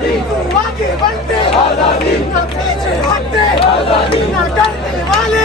आगे बढ़ते ना पीछे हटते ना डरने वाले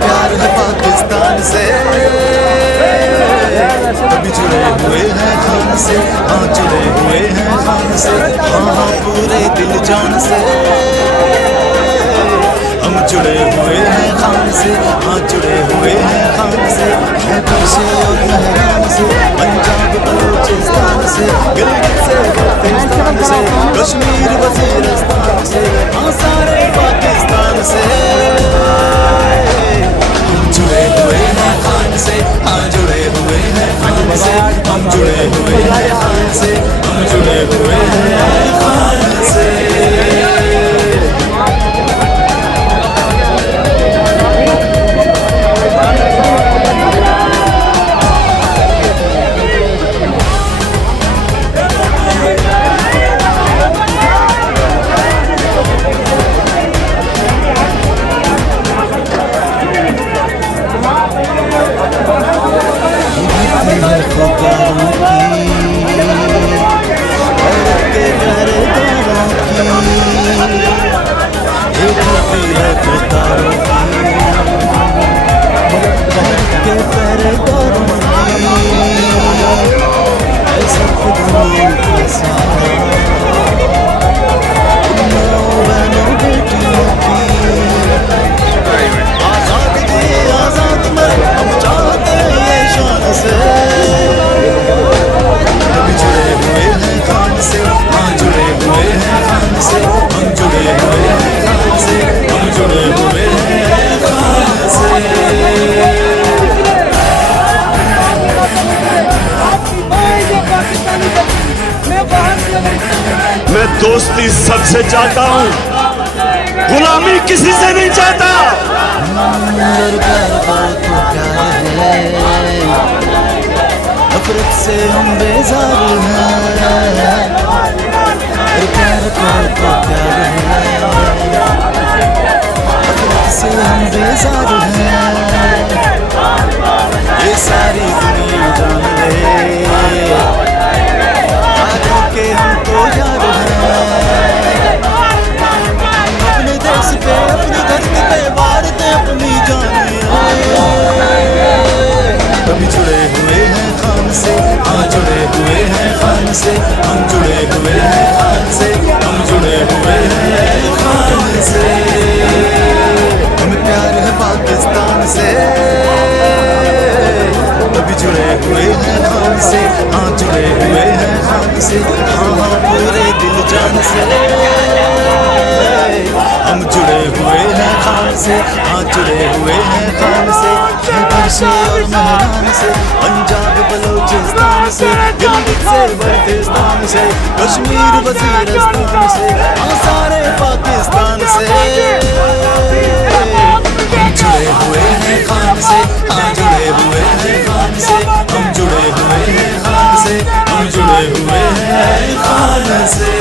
प्यार है पाकिस्तान से, अभी जुड़े हुए हैं खान से, हाँ जुड़े हुए हैं खान से, हाँ हाँ पूरे दिल जान से हम जुड़े हुए हैं खान से, हाँ जुड़े हुए हैं खान से, हैदर से और महरान से, पंजाब बलूचिस्तान से, गिलगित से बल्तिस्तान से, कश्मीर वजीरिस्तान से, हाँ सारे पाकिस्तान से हम जुड़े हुए हैं खान से, हाँ जुड़े हुए हैं खान से, हम जुड़े हुए हैं खान से, हम जुड़े हुए हैं खान से। मैं दोस्ती सबसे चाहता हूँ, गुलामी किसी से नहीं चाहता। नफरत से हम बेजार हैं, प्यार को प्यार है, नफरत से हम बेजार हैं, ये सारी दुनिया जान ले के हम तो यार हैं, अपने देश पे अपनी धरती पे वारते अपनी जानिए, कभी जुड़े हुए हैं खान से, हाँ जुड़े हुए हैं खान से, हम जुड़े हुए हैं खान से, हम जुड़े हुए हैं खान से, हमें प्यार है पाकिस्तान से, कभी जुड़े हुए हैं खान से, हाँ जुड़े हुए हैं खान से, हाँ हाँ पूरे दिल जान से हम जुड़े हुए हैं खान से, हाँ जुड़े हुए हैं खान से, हैदर से और महरान से, पंजाब बलूचिस्तान से, गिलगित से बल्तिस्तान से, कश्मीर वजीरिस्तान से, हाँ सारे पाकिस्तान से हम जुड़े हुए हैं खान से, हाँ जुड़े हुए हैं खान से, हम जुड़े हुए हैं खान से, हम जुड़े हुए हैं खान से।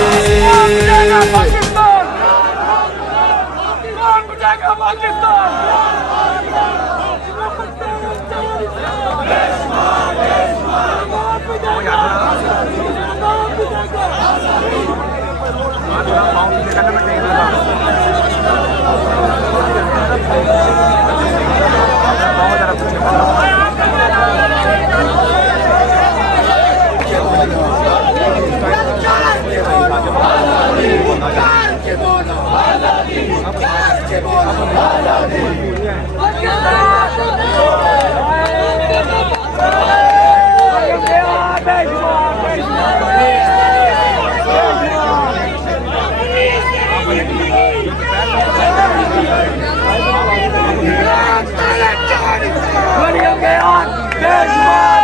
Deus,